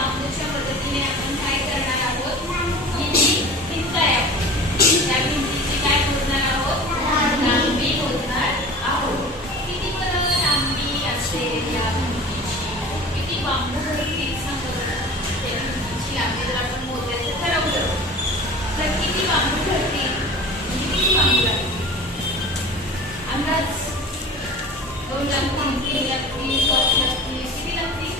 बांबूच्या मदतीने आपण काय करणार आहोत, ही जी भिंत आहे त्या भिंतीची काय मोजणार आहोत, लांबी मोजणार आहोत. किती बरं लांबी असेल या भिंतीची, किती बांबू भरतील सांगा बरं. त्या भिंतीची लांबी जर आपण मोजायचं ठरवलं तर किती बांबू भरतील, किती बांबू लागतील अंदाज. 2 लागतील, 3 लागतील, 5 लागतील, किती लागतील.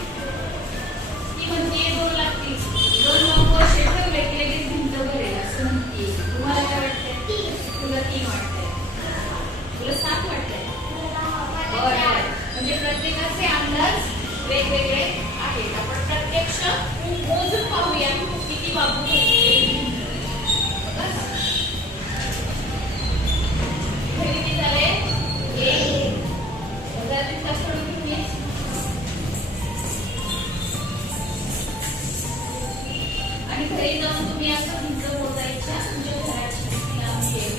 ती म्हणते 2 लागतील. 2 बांबू असे ठेवले की लगेच भिंत भरेल असं म्हणते. तुम्हाला काय वाटतंय, तुला 3 वाटतंय, तुला 7 वाटतंय. बरं, म्हणजे प्रत्येकाचे अंदाज वेगवेगळे आहेत. आपण प्रत्यक्ष मोजून पाहूया किती बांबू भरतील. किती झाले, 1. आणि घरी जाऊन तुम्ही असं भिंत मोजायच्या, तुमच्या घराची किती लांबी आहे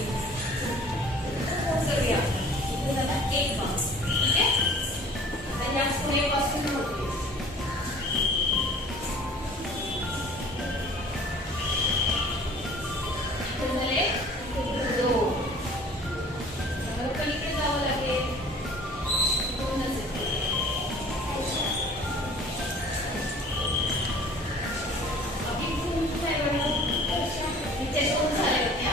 करूया. इथे झाला 1 बांबू. ठीक आहे, आता या पुढेपासून मोजूया. झाले 2. पलीकडे जावं लागेल. 2च येते. अगदी खूप आहे बघा. इथे 2 झाले होते.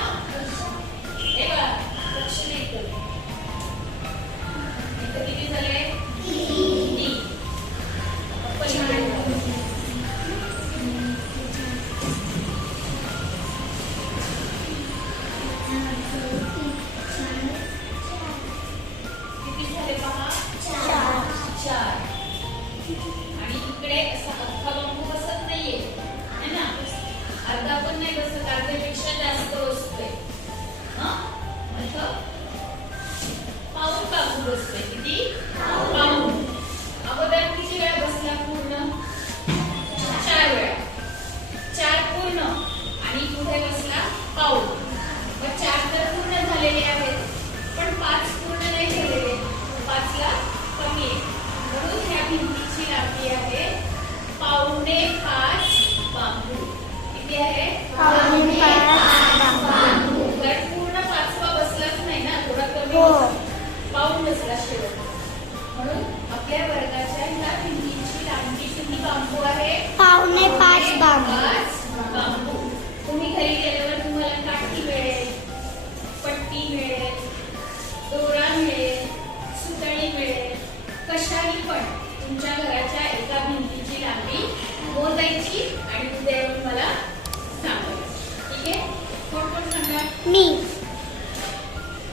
हे बघा लक्ष नाही करत. इथे किती झाले, 3. पलीकडे किती झाले पहा, 4. आणि इकडे असा अख्खा बांबू बसत नाहीये है ना, अर्धा पण नाही बसत, अर्ध्यापेक्षा जास्त बसतोय. पाऊण बांबू बसतोय. किती, पाऊण. अगोदर किती वेळा बसला, पूर्ण 4 वेळा. 4 पूर्ण आणि पुढे बसला पाऊण. मग 4 तर पूर्ण झालेले आहेत, पण 5 पूर्ण नाही झालेले. 5 ला कमी आहे. म्हणून ह्या भिंतीची लांबी आहे 5.25 बांबू. किती आहे, 5.25 बांबू. तर पूर्ण 5वा बसलाच नाही ना, थोडा कमी पाऊण बसला शेवट. म्हणून आपल्या वर्गाच्या ह्या भिंतीची लांबी किती बांबू आहे, 5.25 बांबू. तुम्ही घरी गेल्यावर तुम्हाला काठी मिळेल, पट्टी मिळेल, दोरा मिळेल, सुतळी मिळेल. कशाही पण तुमच्या घराच्या एका भिंतीची लांबी मोजायची आणि उद्या येऊन मला